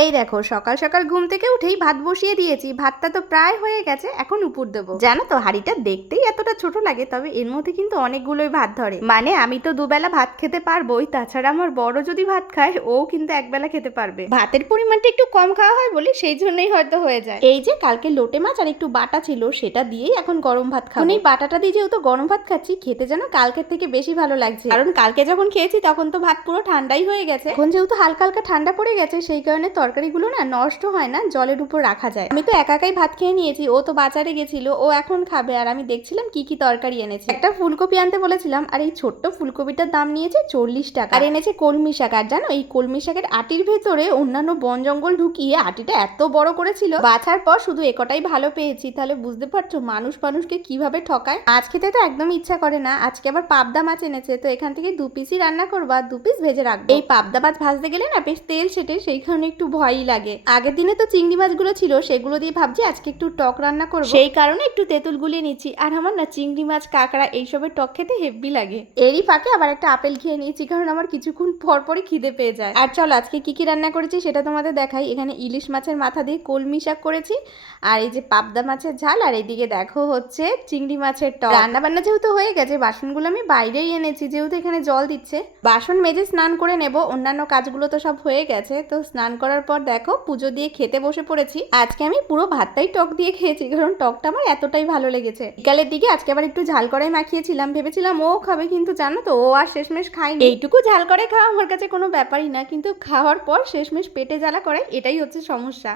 এই দেখো সকাল সকাল ঘুম থেকে উঠেই ভাত বসিয়ে দিয়েছি। ভাতটা তো প্রায় হয়ে গেছে, এখন উপর দেবো। জানো তো হাঁড়িটা দেখতেই এতটা ছোট লাগে, তবে এর মধ্যে কিন্তু অনেকগুলোই ভাত ধরে। মানে আমি তো দুবেলা ভাত খেতে পারবোই, তাছাড়া আমার বড় যদি ভাত খায় ও কিন্তু একবেলা খেতে পারবে। ভাতের পরিমাণটা একটু কম খাওয়া হয় বলে সেই জন্যই হয়তো হয়ে যায়। এই যে কালকে লোটে মাছ আর একটু বাটা ছিল, সেটা দিয়েই এখন গরম ভাত খাবো। এই বাটাটা দিয়ে যেহেতু গরম ভাত খাচ্ছি, খেতে যেন কালকের থেকে বেশি ভালো লাগছে। কারণ কালকে যখন খেয়েছি তখন তো ভাত পুরো ঠান্ডাই হয়ে গেছে। এখন যেহেতু হালকা হালকা ঠান্ডা পড়ে গেছে, সেই কারণে তরকারিগুলো না নষ্ট হয় না, জলের উপর রাখা যায়। আমি তো একাই ভাত খেয়ে নিয়েছি, ও তো বাজারে গেছিল, ও এখন খাবে। আর আমি দেখছিলাম কি কি তরকারি এনেছে। একটা ফুলকপি আনতে বলেছিলাম, আর এই ছোট্ট ফুলকপিটার দাম নিয়েছে 40 টাকা। আর এনেছে কলমি শাক। আর জানো এই কলমি শাকের আটির ভেতরে অন্যান্য বন জঙ্গল ঢুকিয়ে আটিটা এত বড় করেছিল, বাছার পর শুধু একটাই ভালো পেয়েছি। তাহলে বুঝতে পারছো মানুষকে কিভাবে ঠকায়। মাছ খেতে তো একদম ইচ্ছা করে না, আজকে আবার পাবদা মাছ এনেছে, তো এখান থেকে 2 পিসই রান্না করবো আর 2 পিস ভেজে রাখবো। এই পাবদা মাছ ভাজতে গেলে না বেশ তেল ছেটে, সেই কারণে একটু ভয়ই লাগে। আগের দিনে তো চিংড়ি মাছগুলো ছিল, সেগুলো দিয়ে ভাবছি আজকে একটু টক রান্না করবো, সেই কারণে একটু তেঁতুল গুলিয়ে নিচ্ছি। আর আমার না চিংড়ি মাছ, কাঁকড়া এইসবের টক খেতে হেব্বি লাগে। এরই ফাঁকে আবার একটা আপেল খেয়ে নিয়েছি, কারণ আমার কিছুক্ষণ পর পরই খিদে পেয়ে যায়। আর চলো আজকে কি কি রান্না করেছি সেটা তোমাদের দেখাই। এখানে ইলিশ মাছের মাথা দিয়ে কলমি শাক করেছি, আর এই যে পাবদা মাছের ঝাল, আর এইদিকে দেখো হচ্ছে চিংড়ি মাছের টক। রান্না বান্না যেহেতু হয়ে গেছে, বাসনগুলো আমি বাইরেই এনেছি, যেহেতু এখানে জল দিচ্ছে। বাসন মেজে স্নান করে নেব, অন্যান্য কাজগুলো তো সব হয়ে গেছে। তো স্নান করার পর দেখো পুজো দিয়ে খেতে বসে পড়েছি। আজকে আমি পুরো ভাতটাই টক দিয়ে খেয়েছি, কারণ টকটা আমার এতটাই ভালো লেগেছে। বিকালের দিকে আজকে আবার একটু ঝাল করাই মাখিয়েছিলাম, ভেবেছিলাম ও খাবে, কিন্তু জানো তো ও আর শেষমেশ খায়নি। এইটুকু ঝাল করে খাওয়া আমার কাছে কোনো ব্যাপারই না, কিন্তু খাওয়ার পর শেষমেশ পেটে জ্বালা করে, এটাই হচ্ছে সমস্যা।